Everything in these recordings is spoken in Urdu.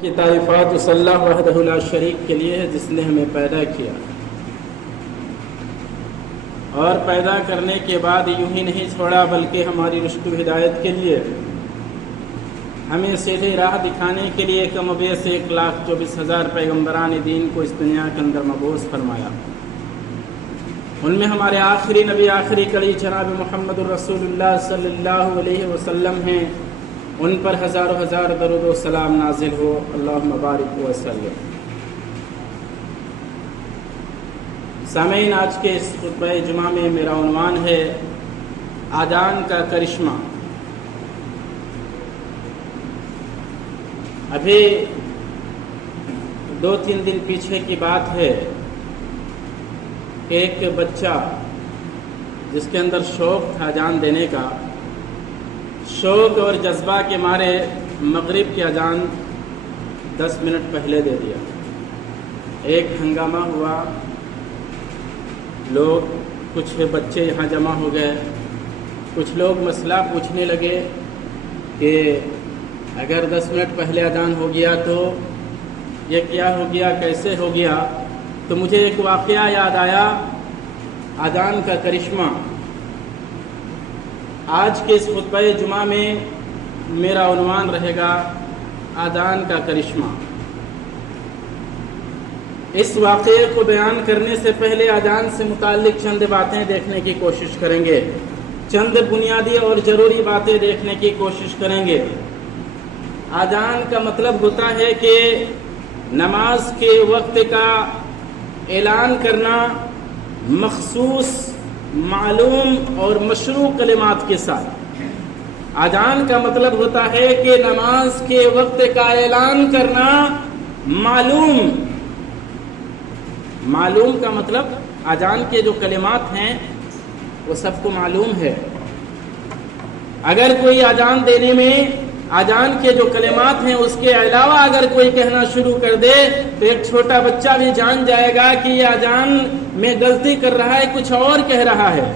کی تعریفات صلی اللہ وحدہ لا شریک کے لیے ہے جس نے ہمیں پیدا کیا اور پیدا کرنے کے بعد یوں ہی نہیں چھوڑا بلکہ ہماری رشد و ہدایت کے لیے ہمیں سیدھی راہ دکھانے کے لیے کم و بیش 1,24,000 پیغمبران دین کو اس دنیا کے اندر مبعوث فرمایا۔ ان میں ہمارے آخری نبی آخری کڑی جناب محمد الرسول اللہ صلی اللہ علیہ وسلم ہیں، ان پر ہزاروں ہزار درود و سلام نازل ہو، اللہم بارک وسلم۔ سامعین، آج کے اس خطبہ جمعہ میں میرا عنوان ہے آذان کا کرشمہ۔ ابھی 2-3 دن پیچھے کی بات ہے کہ ایک بچہ جس کے اندر شوق تھا اذان دینے کا، شوق اور جذبہ کے مارے مغرب کی اذان 10 منٹ پہلے دے دیا۔ ایک ہنگامہ ہوا، لوگ کچھ بچے یہاں جمع ہو گئے، کچھ لوگ مسئلہ پوچھنے لگے کہ اگر 10 منٹ پہلے اذان ہو گیا تو یہ کیا ہو گیا، کیسے ہو گیا؟ تو مجھے ایک واقعہ یاد آیا، اذان کا کرشمہ۔ آج کے اس خطبہ جمعہ میں میرا عنوان رہے گا اذان کا کرشمہ۔ اس واقعے کو بیان کرنے سے پہلے اذان سے متعلق چند باتیں دیکھنے کی کوشش کریں گے، چند بنیادی اور ضروری باتیں دیکھنے کی کوشش کریں گے۔ اذان کا مطلب ہوتا ہے کہ نماز کے وقت کا اعلان کرنا مخصوص، معلوم اور مشروع کلمات کے ساتھ۔ اذان کا مطلب ہوتا ہے کہ نماز کے وقت کا اعلان کرنا معلوم کا مطلب اذان کے جو کلمات ہیں وہ سب کو معلوم ہے۔ اگر کوئی اذان دینے میں اذان کے جو کلمات ہیں اس کے علاوہ اگر کوئی کہنا شروع کر دے تو ایک چھوٹا بچہ بھی جان جائے گا کہ یہ اذان میں غلطی کر رہا ہے، کچھ اور کہہ رہا ہے۔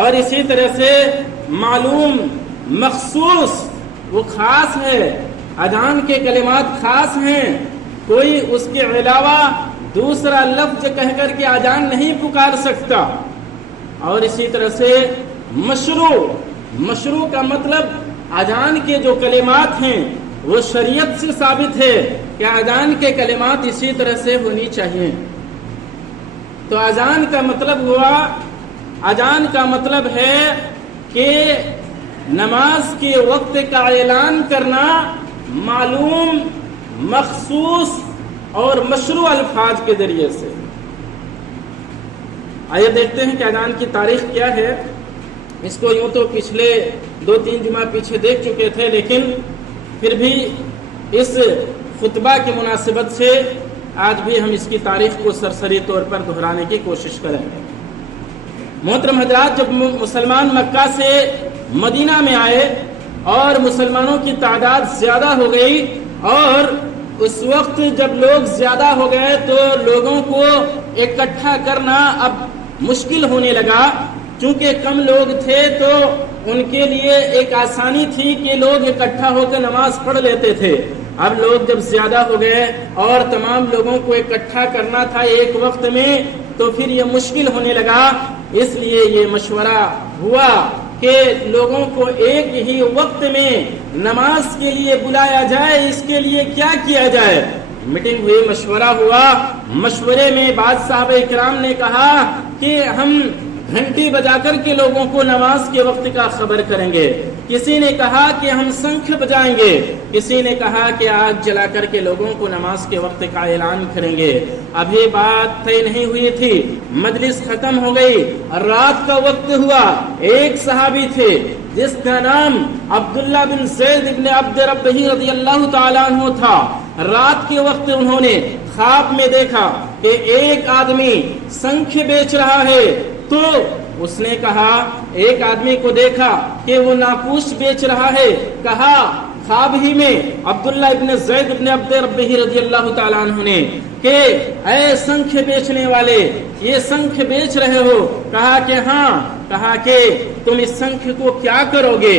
اور اسی طرح سے معلوم، مخصوص، وہ خاص ہے، اذان کے کلمات خاص ہیں، کوئی اس کے علاوہ دوسرا لفظ کہہ کر کے اذان نہیں پکار سکتا۔ اور اسی طرح سے مشروع کا مطلب اذان کے جو کلمات ہیں وہ شریعت سے ثابت ہے کہ اذان کے کلمات اسی طرح سے ہونی چاہیے۔ تو اذان کا مطلب ہے کہ نماز کے وقت کا اعلان کرنا معلوم، مخصوص اور مشروع الفاظ کے ذریعے سے۔ آئیے دیکھتے ہیں کہ اذان کی تاریخ کیا ہے۔ اس کو یوں تو پچھلے 2-3 جمعہ پیچھے دیکھ چکے تھے، لیکن پھر بھی اس خطبہ کی مناسبت سے آج بھی ہم اس کی تاریخ کو سرسری طور پر دہرانے کی کوشش کریں گے۔ محترم حضرات، جب مسلمان مکہ سے مدینہ میں آئے اور مسلمانوں کی تعداد زیادہ ہو گئی، اور اس وقت جب لوگ زیادہ ہو گئے تو لوگوں کو اکٹھا کرنا اب مشکل ہونے لگا۔ چونکہ کم لوگ تھے تو ان کے لیے ایک آسانی تھی کہ لوگ اکٹھا ہو کے نماز پڑھ لیتے تھے۔ اب لوگ جب زیادہ ہو گئے اور تمام لوگوں کو اکٹھا کرنا تھا ایک وقت میں، تو پھر یہ مشکل ہونے لگا۔ اس لیے یہ مشورہ ہوا کہ لوگوں کو ایک ہی وقت میں نماز کے لیے بلایا جائے۔ اس کے لیے کیا کیا جائے؟ میٹنگ ہوئی، مشورہ ہوا۔ مشورے میں بعض صحابہ کرام نے کہا کہ ہم گھنٹی بجا کر کے لوگوں کو نماز کے وقت کا خبر کریں گے۔ کسی نے کہا کہ ہم شنکھ بجائیں گے، کسی نے کہا کہ آگ جلا کر کے لوگوں کو نماز کے وقت کا اعلان کریں گے۔ ابھی بات طے نہیں ہوئی تھی، مجلس ختم ہو گئی، رات کا وقت ہوا۔ ایک صحابی تھے جس کا نام عبداللہ بن زید بن عبد ربہ رضی اللہ تعالیٰ عنہ تھا۔ رات کے وقت انہوں نے خواب میں دیکھا کہ ایک آدمی شنکھ بیچ رہا ہے، تو اس نے کہا، ایک آدمی کو دیکھا کہ وہ ناقوس بیچ رہا ہے، کہا خواب ہی میں عبداللہ ابن زید ابن عبد ربہ رضی اللہ تعالیٰ عنہ نے کہ اے شنکھ بیچنے والے، یہ شنکھ بیچ رہے ہو؟ کہا کہ ہاں۔ کہا کہ تم اس شنکھ کو کیا کرو گے؟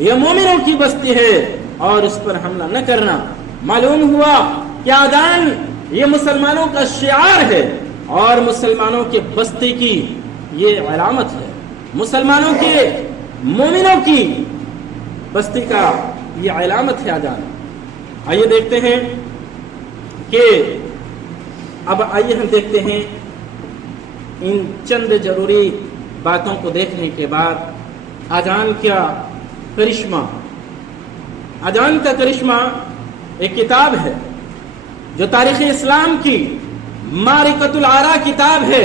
یہ مومنوں کی بستی ہے اور اس پر حملہ نہ کرنا۔ معلوم ہوا کہ اذان یہ مسلمانوں کا شعار ہے اور مسلمانوں کے بستی کی یہ علامت ہے، مسلمانوں کے مومنوں کی بستی کا یہ علامت ہے اذان۔ آئیے دیکھتے ہیں کہ اب آئیے ہم دیکھتے ہیں ان چند ضروری باتوں کو دیکھنے کے بعد اذان کیا کرشمہ۔ اذان کا کرشمہ ایک کتاب ہے جو تاریخ اسلام کی معرکۃ الآراء کتاب ہے،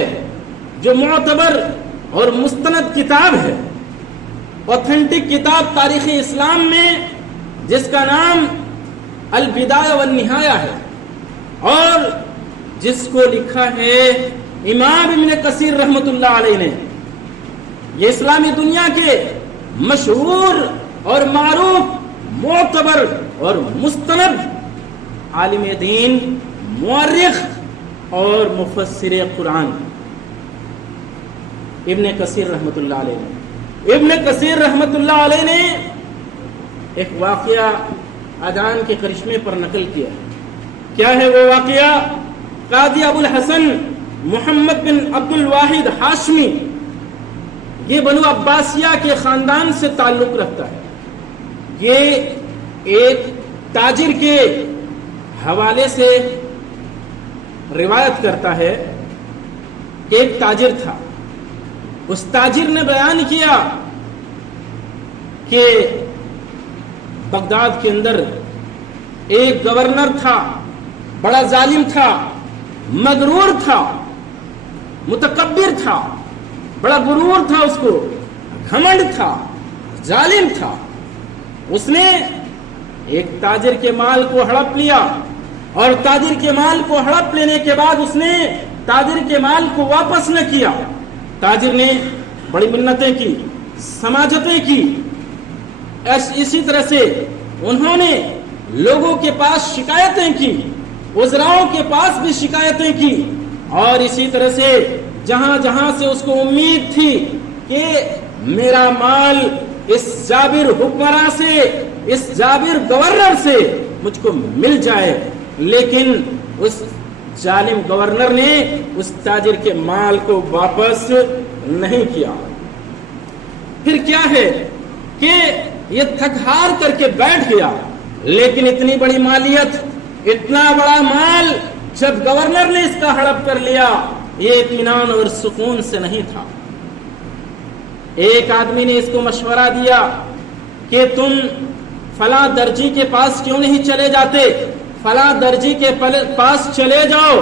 جو معتبر اور مستند کتاب ہے، اوتھینٹک کتاب تاریخ اسلام میں، جس کا نام البدایہ والنہایہ ہے اور جس کو لکھا ہے امام ابن کثیر رحمۃ اللہ علیہ نے۔ یہ اسلامی دنیا کے مشہور اور معروف، معتبر اور مستند عالم دین، مورخ اور مفسر قرآن ابن کثیر رحمۃ اللہ علیہ نے۔ ابن کثیر رحمۃ اللہ علیہ نے ایک واقعہ اذان کے کرشمے پر نقل کیا ہے۔ کیا ہے وہ واقعہ؟ قاضی ابو الحسن محمد بن عبد الواحد ہاشمی، یہ بنو عباسیہ کے خاندان سے تعلق رکھتا ہے۔ یہ ایک تاجر کے حوالے سے روایت کرتا ہے کہ ایک تاجر تھا، اس تاجر نے بیان کیا کہ بغداد کے اندر ایک گورنر تھا، بڑا ظالم تھا، مغرور تھا، متکبر تھا، بڑا غرور تھا، اس کو گھمنڈ تھا، ظالم تھا۔ اس نے ایک تاجر کے مال کو ہڑپ لیا اور تاجر کے مال کو ہڑپ لینے کے بعد اس نے تاجر کے مال کو واپس نہ کیا۔ تاجر نے بڑی منتیں کی، سماجتیں کی، اسی طرح سے انہوں نے لوگوں کے پاس شکایتیں کی، وزراؤں کے پاس بھی شکایتیں کی، اور اسی طرح سے جہاں جہاں سے اس کو امید تھی کہ میرا مال اس جابر حکمراں سے، اس جابر گورنر سے مجھ کو مل جائے، لیکن اس ظالم گورنر نے اس تاجر کے مال کو واپس نہیں کیا۔ پھر کیا ہے کہ یہ تھک ہار کر کے بیٹھ گیا، لیکن اتنی بڑی مالیت، اتنا بڑا مال جب گورنر نے اس کا ہڑپ کر لیا، یہ اطمینان اور سکون سے نہیں تھا۔ ایک آدمی نے اس کو مشورہ دیا کہ تم فلاں درجی کے پاس کیوں نہیں چلے جاتے، فلاں درجی کے پاس چلے جاؤ،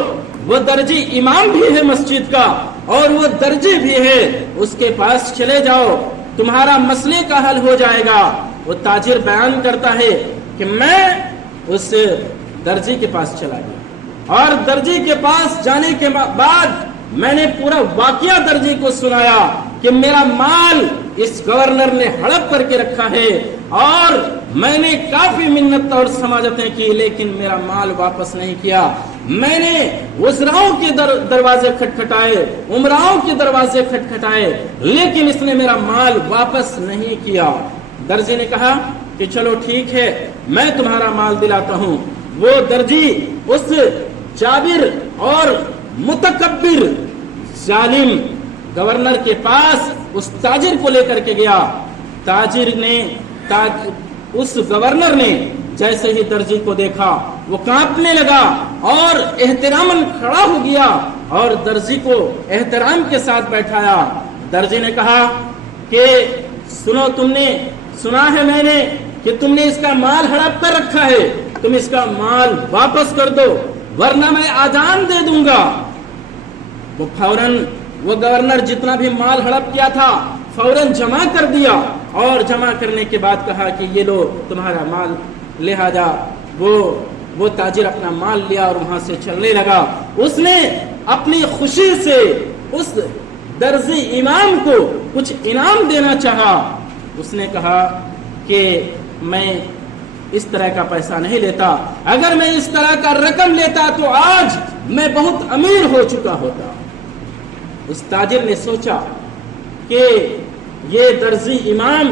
وہ درجی امام بھی ہے مسجد کا اور وہ درجی بھی ہے، اس کے پاس چلے جاؤ، تمہارا مسئلے کا حل ہو جائے گا۔ وہ تاجر بیان کرتا ہے کہ میں اس درجی کے پاس چلا گیا اور درجی کے پاس جانے کے بعد میں نے پورا واقعہ درجی کو سنایا کہ میرا مال اس گورنر نے ہڑپ کر کے رکھا ہے اور میں نے کافی منت اور سماجتیں کی، لیکن میرا مال واپس نہیں کیا۔ میں نے وزراؤں کے دروازے کھٹکھٹائے، امراؤں کے دروازے کھٹکھٹائے، لیکن اس نے میرا مال واپس نہیں کیا۔ درجی نے کہا کہ چلو ٹھیک ہے، میں تمہارا مال دلاتا ہوں۔ وہ درجی اس جابر اور متکبر ظالم گورنر کے پاس اس تاجر کو لے کر کے گیا۔ تاجر نے اس گورنر نے جیسے ہی درجی کو دیکھا وہ کانپنے لگا اور احتراماً کھڑا ہو گیا اور درجی کو احترام کے ساتھ بیٹھایا۔ درجی نے کہا کہ سنو، تم نے سنا ہے میں نے کہ تم نے اس کا مال ہڑپ کر رکھا ہے، تم اس کا مال واپس کر دو ورنہ میں اذان دے دوں گا۔ وہ فوراً وہ گورنر جتنا بھی مال ہڑپ کیا تھا فوراً جمع کر دیا اور جمع کرنے کے بعد کہا کہ یہ لو تمہارا مال، لہذا وہ تاجر اپنا مال لیا اور وہاں سے چلنے لگا۔ اس نے اپنی خوشی سے اس درزی امام کو کچھ انعام دینا چاہا۔ اس نے کہا کہ میں اس طرح کا پیسہ نہیں لیتا، اگر میں اس طرح کا رقم لیتا تو آج میں بہت امیر ہو چکا ہوتا۔ اس تاجر نے سوچا کہ یہ درزی امام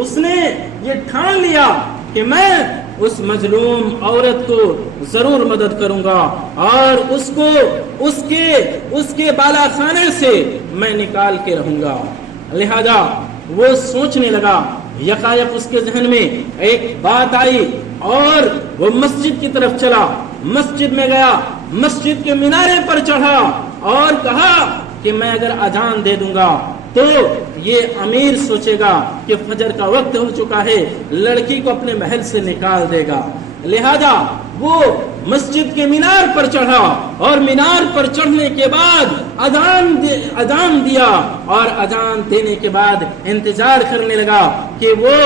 اس نے یہ ٹھان لیا کہ میں اس مظلوم عورت کو ضرور مدد کروں گا اور اس کو اس کے بالا خانے سے میں نکال کے رہوں گا۔ لہذا وہ سوچنے لگا، یکایک اس کے ذہن میں ایک بات آئی اور وہ مسجد کی طرف چلا، مسجد میں گیا، مسجد کے مینارے پر چڑھا اور کہا کہ میں اگر اذان دے دوں گا تو یہ امیر سوچے گا کہ فجر کا وقت ہو چکا ہے، لڑکی کو اپنے محل سے نکال دے گا۔ لہذا وہ مسجد کے مینار پر چڑھا اور مینار پر چڑھنے کے بعد اذان دیا اور اذان دینے کے بعد انتظار کرنے لگا کہ وہ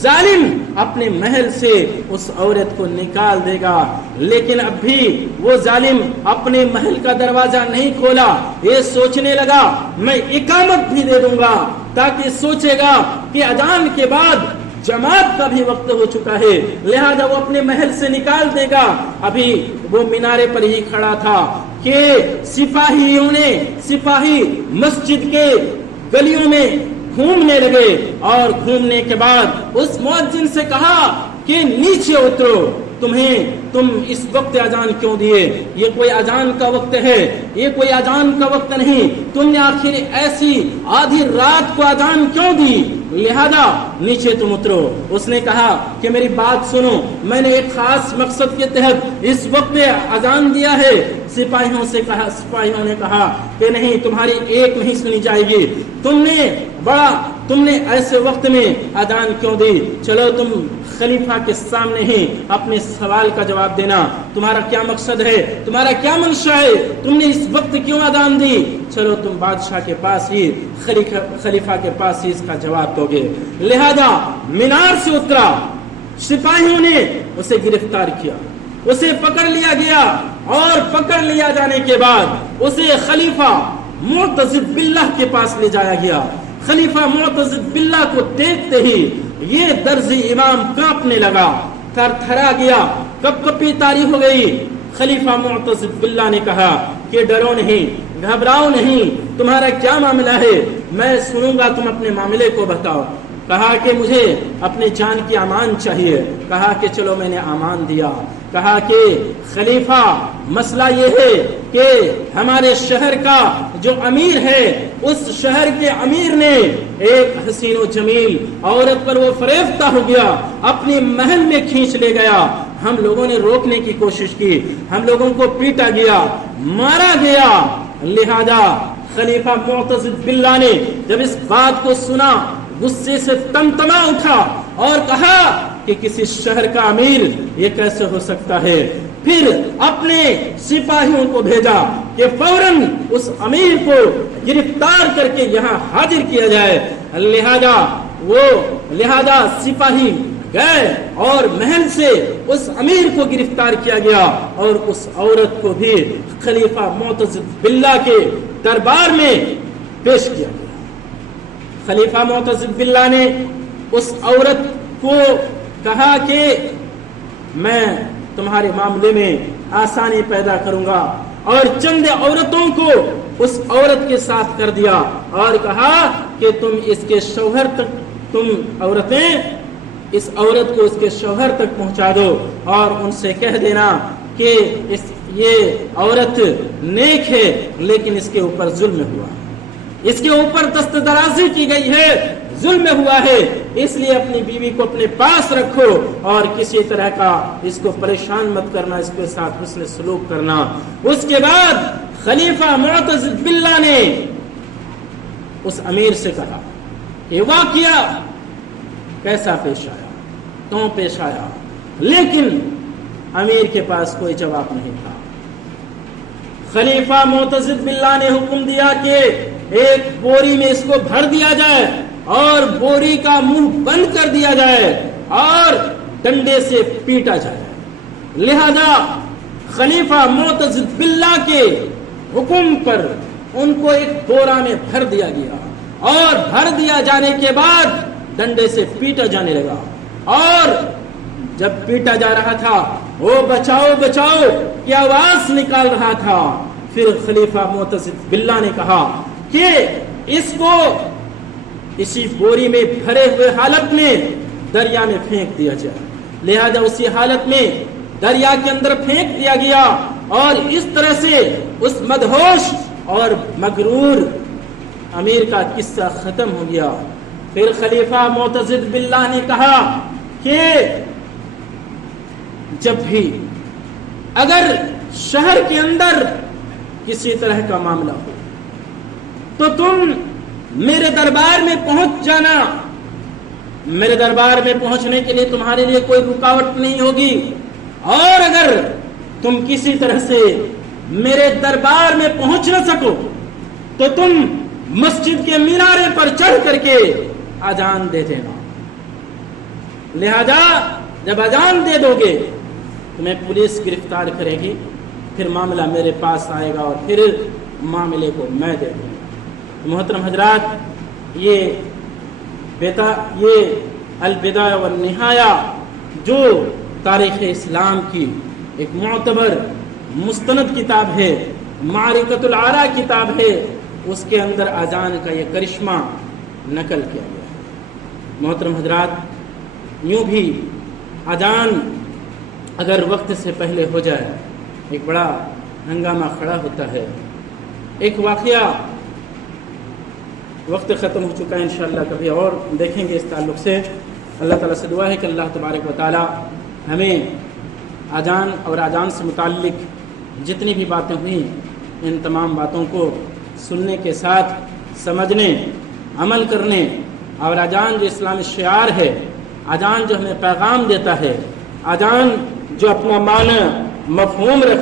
ظالم اپنے محل سے اس عورت کو نکال دے گا، لیکن اب بھی وہ ظالم اپنے محل کا دروازہ نہیں کھولا۔ یہ سوچنے لگا میں اقامت بھی دے دوں گا تاکہ سوچے گا کہ اذان کے بعد جماعت کا بھی وقت ہو چکا ہے، لہذا وہ اپنے محل سے نکال دے گا۔ ابھی وہ مینارے پر ہی کھڑا تھا کہ سپاہی مسجد کے گلیوں میں گھومنے لگے اور گھومنے کے بعد اس مؤذن سے کہا کہ نیچے اترو، تم اس وقت اذان کیوں دیے؟ یہ کوئی اذان کا وقت ہے، یہ کوئی اذان کا وقت نہیں، تم نے آخر ایسی آدھی رات کو اذان کیوں دی؟ لہذا نیچے تم اترو۔ اس نے کہا کہ میری بات سنو، میں نے ایک خاص مقصد کے تحت اس وقت اذان دیا ہے۔ سپاہیوں نے کہا کہ نہیں، تمہاری ایک نہیں سنی جائے گی، تم نے ایسے وقت میں اذان کیوں دی؟ چلو تم خلیفہ کے سامنے ہی اپنے سوال کا جواب دینا، تمہارا کیا مقصد ہے، تمہارا کیا منشا ہے، تم نے اس وقت کیوں اذان دی؟ چلو تم بادشاہ کے پاس ہی، خلیفہ کے پاس ہی اس کا جواب دو گے۔ لہذا مینار سے اترا، سپاہیوں نے اسے گرفتار کیا، اسے پکڑ لیا گیا اور پکڑ لیا جانے کے بعد اسے خلیفہ معتز باللہ کے پاس لے جایا گیا۔ خلیفہ معتز باللہ کو دیکھتے ہی یہ درزی امام کانپنے لگا، تھر تھرا گیا، کپ کپی طاری ہو گئی۔ خلیفہ معتز باللہ نے کہا کہ ڈرو نہیں، گھبراؤ نہیں، تمہارا کیا معاملہ ہے، میں سنوں گا، تم اپنے معاملے کو بتاؤ۔ کہا کہ مجھے اپنے جان کی امان چاہیے۔ کہا کہ چلو میں نے امان دیا۔ کہا کہ خلیفہ مسئلہ یہ ہے کہ ہمارے شہر کا جو امیر ہے، اس شہر کے امیر نے ایک حسین و جمیل عورت پر وہ فریفتہ ہو گیا، اپنے محل میں کھینچ لے گیا۔ ہم لوگوں نے روکنے کی کوشش کی، ہم لوگوں کو پیٹا گیا، مارا گیا۔ لہذا خلیفہ معتز باللہ نے جب اس بات کو سنا، غصے سے تمتما اٹھا اور کہا کہ کسی شہر کا امیر یہ کیسے ہو سکتا ہے؟ پھر اپنے سپاہیوں کو بھیجا کہ فوراً اس امیر کو گرفتار کر کے یہاں حاضر کیا جائے۔ لہذا سپاہی گئے اور محل سے اس امیر کو گرفتار کیا گیا اور اس عورت کو بھی خلیفہ معتز باللہ کے دربار میں پیش کیا گیا۔ خلیفہ معتز باللہ نے اس عورت کو کہا کہ میں تمہارے معاملے میں آسانی پیدا کروں گا، اور چند عورتوں کو اس عورت کے ساتھ کر دیا اور کہا کہ تم اس کے شوہر تک، تم عورتیں اس عورت کو اس کے شوہر تک پہنچا دو اور ان سے کہہ دینا کہ یہ عورت نیک ہے لیکن اس کے اوپر ظلم ہوا، اس کے اوپر دست درازی کی گئی ہے، ظلم ہوا ہے، اس لیے اپنی بیوی کو اپنے پاس رکھو اور کسی طرح کا اس کو پریشان مت کرنا، اس کے ساتھ حسن سلوک کرنا۔ اس کے بعد خلیفہ معتز باللہ نے اس امیر سے کہا کہ واقعہ کیسا پیش آیا، کیوں پیش آیا؟ لیکن امیر کے پاس کوئی جواب نہیں تھا۔ خلیفہ معتز باللہ نے حکم دیا کہ ایک بوری میں اس کو بھر دیا جائے اور بوری کا منہ بند کر دیا جائے اور ڈنڈے سے پیٹا جائے۔ لہذا خلیفہ معتز باللہ کے حکم پر ان کو ایک بورا میں بھر دیا گیا اور بھر دیا جانے کے بعد ڈنڈے سے پیٹا جانے لگا، اور جب پیٹا جا رہا تھا وہ بچاؤ بچاؤ کی آواز نکال رہا تھا۔ پھر خلیفہ معتز باللہ نے کہا کہ اس کو اسی بوری میں بھرے ہوئے حالت میں دریا میں پھینک دیا جائے۔ لہذا اسی حالت میں دریا کے اندر پھینک دیا گیا، اور اس طرح سے اس مدہوش اور مغرور امیر کا قصہ ختم ہو گیا۔ پھر خلیفہ معتضد باللہ نے کہا کہ جب بھی اگر شہر کے اندر کسی طرح کا معاملہ ہو تو تم میرے دربار میں پہنچ جانا، میرے دربار میں پہنچنے کے لیے تمہارے لیے کوئی رکاوٹ نہیں ہوگی، اور اگر تم کسی طرح سے میرے دربار میں پہنچ نہ سکو تو تم مسجد کے مینارے پر چڑھ کر کے اذان دے دینا، لہذا جب اذان دے دو گے تمہیں پولیس گرفتار کرے گی، پھر معاملہ میرے پاس آئے گا اور پھر معاملے کو میں دے دوں گا۔ محترم حضرات، یہ البدایہ والنہایہ جو تاریخ اسلام کی ایک معتبر مستند کتاب ہے، معرکۃ الآراء کتاب ہے، اس کے اندر اذان کا یہ کرشمہ نقل کیا گیا ہے۔ محترم حضرات، یوں بھی اذان اگر وقت سے پہلے ہو جائے ایک بڑا ہنگامہ کھڑا ہوتا ہے۔ ایک واقعہ، وقت ختم ہو چکا ہے، انشاءاللہ کبھی اور دیکھیں گے اس تعلق سے۔ اللہ تعالیٰ سے دعا ہے کہ اللہ تبارک و تعالیٰ ہمیں اذان اور اذان سے متعلق جتنی بھی باتیں ہوئیں ان تمام باتوں کو سننے کے ساتھ سمجھنے، عمل کرنے، اور اذان جو اسلامی شعار ہے، اذان جو ہمیں پیغام دیتا ہے، اذان جو اپنا معنی مفہوم رکھتا ہے،